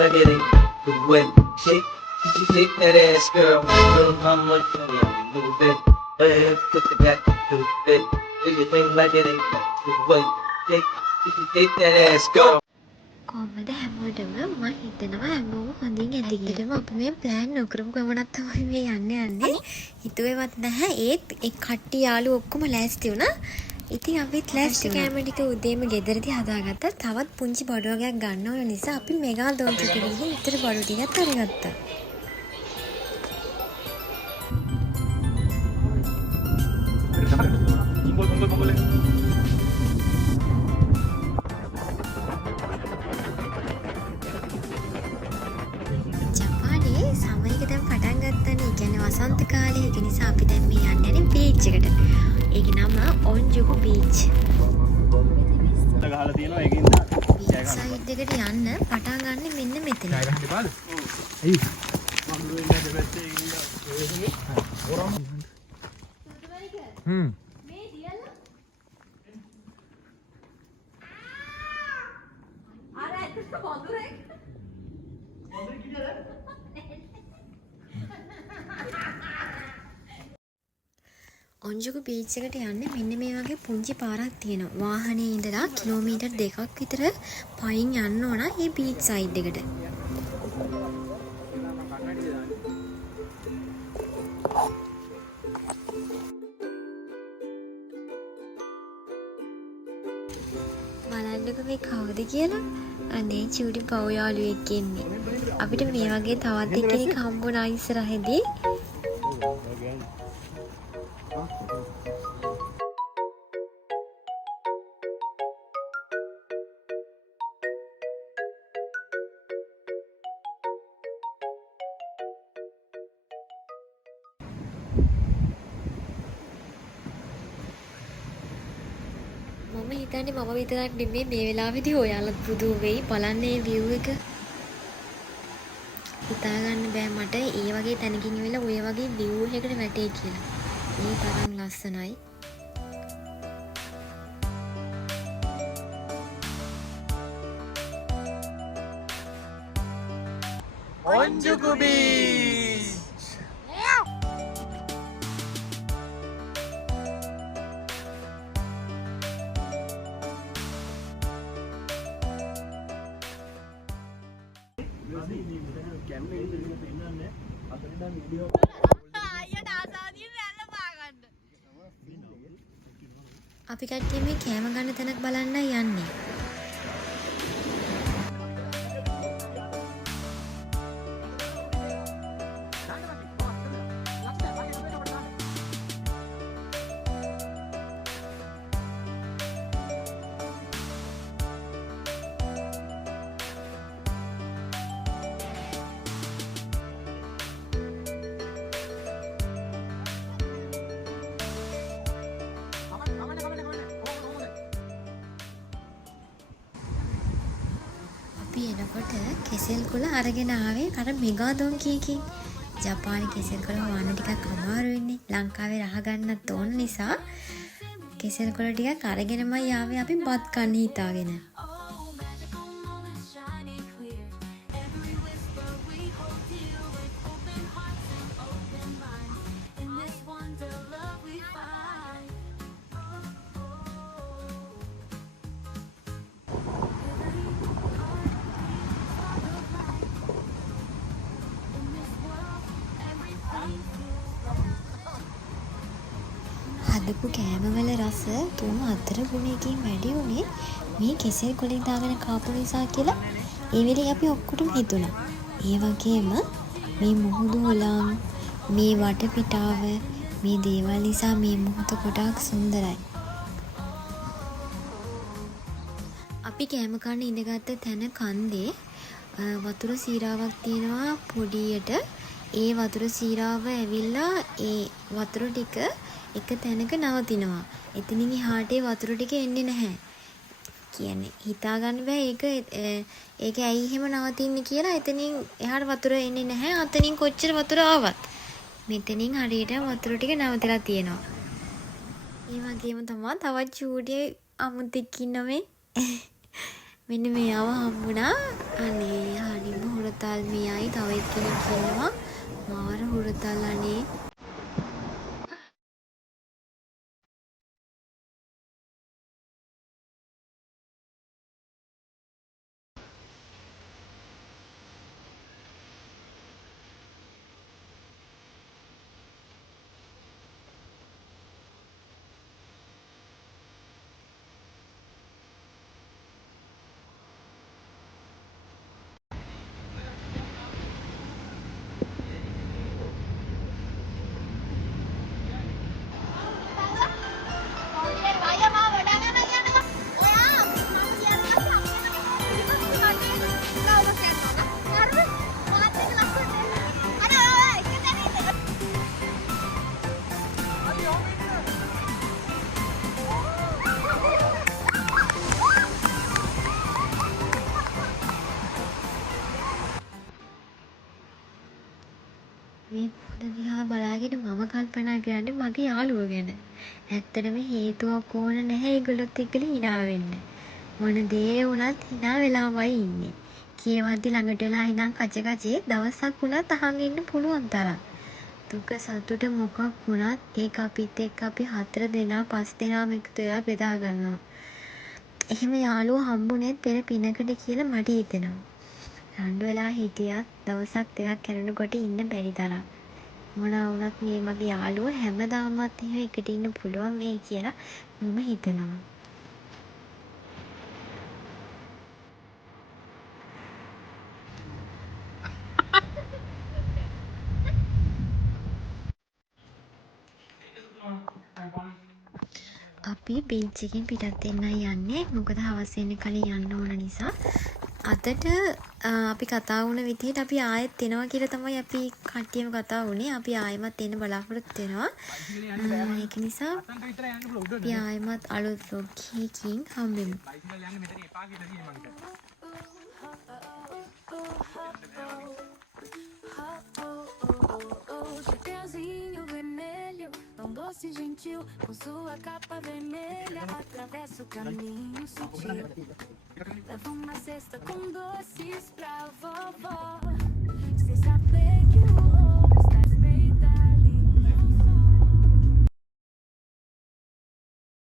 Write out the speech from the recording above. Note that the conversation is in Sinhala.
like it ain't the way. Shake that ass, girl. Girl, how much you move it? Hey, put the back to it. Do your thing like it ain't the way. Shake that ass, girl. කොහොමද හැමෝටම මම හිතනවා හැමෝම හොඳින් ඇති කියලා. අපි මේ ප්ලෑන් නොකරපු ගමනක් තමයි මේ යන්නේ. හිතුවේවත් නැහැ. ඒත් ඒ කට්ටිය යාළුවෝ ඔක්කොම ලෑස්ති වුණා. ඉතින් අපිත් ලෑස්ති කැම ටික උදේම ගෙදරදී හදාගත්තා. තවත් පුංචි බඩු වර්ගයක් ගන්න ඕන නිසා අපි මෙගා ඩෝන්ට් එකට ගිහින් ඉතින් බඩු ටිකත් අරගත්තා. වසන්ත කාලේ ඒක නිසා අපි දැන් මේ යන්නේ බීච් එකට. ඒකේ නම ඔන්ජුකු බීච්. ගහලා තියෙනවා ඒකින්ද සයිඩ් එකට යන්න පටන් ගන්න මෙන්න මෙතන. ණය ගහන්න එපාද? එයි. මම වෙන්නේ දෙපැත්තේ ඉන්න. මේ දියල්ලා. අර ඇත්තට වඳුරෙක්. වඳුරෙක් කිව්වද? ඔන්ජුකු බීච් එකට යන්නේ මෙන්න මේ වගේ පුංචි පාරක් තියෙනවා. වාහනේ ඉඳලා කිලෝමීටර් 2ක් විතර පයින් යන්න ඕන මේ බීච් සයිඩ් එකට. බලන්නකෝ මේ කවුද කියලා. අනේ චූටි පව් යාළුවෙක් ඉන්නේ. අපිට මේ වගේ තවත් එක්කෙනෙක් හම්බුණා ඉස්සරහදී. මම හිතන්නේ මම විතරක් නෙමෙයි මේ වෙලාවේදී ඔයාලත් පුදු වෙයි බලන්නේ view එක. හිතා ගන්න බෑ මට ඒ වගේ තැනකින් ඉවිල්ලා ඔය වගේ view එකකට වැටේ කියලා. මේ තරම් ලස්සනයි. Onjuku Beach. අපි කට්ටිය මේ කෑම ගන්න තැනක් බලන්නයි යන්නේ. අපි එනකොට කෙසෙල් කොළ අරගෙන ආවේ අර මෙගා ඩොන්කියකින්. ජපානයේ කෙසෙල් කොළ හොයන්න ටිකක් අමාරු වෙන්නේ. ලංකාවේ රහ ගන්නත් ඕන නිසා කෙසෙල් කොළ ටිකක් අරගෙනමයි ආවේ අපි බත් කන්න හිතාගෙන. හදපු කෑමවල රස 3-4 ගුණයකින් වැඩි වුණේ මේ කෙසෙල් කොළින් දාගෙන කාපු නිසා කියලා ඒ වෙලේ අපි ඔක්කොටම හිතුණා. ඒ වගේම මේ මුහුදු හොලම්, මේ වටපිටාව, මේ දේවල් නිසා මේ මුහුද ගොඩාක් සුන්දරයි. අපි කෑම කන්න ඉඳගත්ත තැන කන්දේ වතුර සීරාවක් තියෙනවා පොඩියට. ඒ වතුර සීරාව ඇවිල්ලා ඒ වතුර ටික එක තැනක නවතිනවා. එතනින් එහාට වතුර ටික එන්නේ නැහැ. කියන්නේ හිතා ගන්න බෑ ඒක ඇයි එහෙම නවතින්නේ කියලා. එතනින් එහාට වතුර එන්නේ නැහැ. අතනින් කොච්චර වතුර ආවත් මෙතනින් හරියට වතුර ටික නවතලා තියෙනවා. ඒ වගේම තමයි තවත් චූටි අමුතෙක් ඉන්නවේ. මෙන්න මෙයාව හම්බුණා. අනේ හරි හුරතල් මෙයයි තව එක්කෙනෙක් ඉන්නවා මාර හුරතල් අනේ. මේ මොහොත දිහා බලාගෙන මම කල්පනා කරන්නේ මගේ යාළුවෝ ගැන. ඇත්තටම හේතුවක් ඕන නැහැ ඒගොල්ලොත් එක්කලා hina වෙන්න. මොන දේ වුණත් hina වෙලාමයි ඉන්නේ. කියවද්දි ළඟට වෙලා ඉඳන් කච කචේ දවසක් වුණත් අහන් ඉන්න පුළුවන් තරම්. දුක සතුට මොකක් වුණත් ඒක අපිත් එක්ක අපි 4 දෙනා 5 දෙනාම එකතු වෙලා බෙදා ගන්නවා. එහෙම යාළුවෝ හම්බුනේත් පෙර පිනකට කියලා මට හිතෙනවා. රණ්ඩු වෙලා හිටියත් දවසක් දෙකක් යනකොට ඉන්න බැරි තරම්. මොනවා වුණත් මේ මගේ යාළුවෝ හැමදාමත් එහෙම එකට ඉන්න පුළුවන් වෙයි කියලා මම හිතනවා. අපි බීච් එකෙන් පිටත් වෙන්නයි යන්නේ. මොකද හවස වෙන්න කලින් යන්න ඕන නිසා. අදට අපි කතා වුණ විදිහට අපි ආයෙත් එනවා කියලා තමයි අපි කට්ටියම කතා වුණේ. අපි ආයෙමත් එන්න බලාපොරොත්තු වෙනවා. ඒක නිසා අපි ආයෙමත් අලුත් vlog එකකින් හම්බෙමු. Chapeuzinho vermelho, tão doce e gentil, com sua capa vermelha, atravessa o caminho sutil. Leva uma cesta com doces pra vovó. Sem saber que o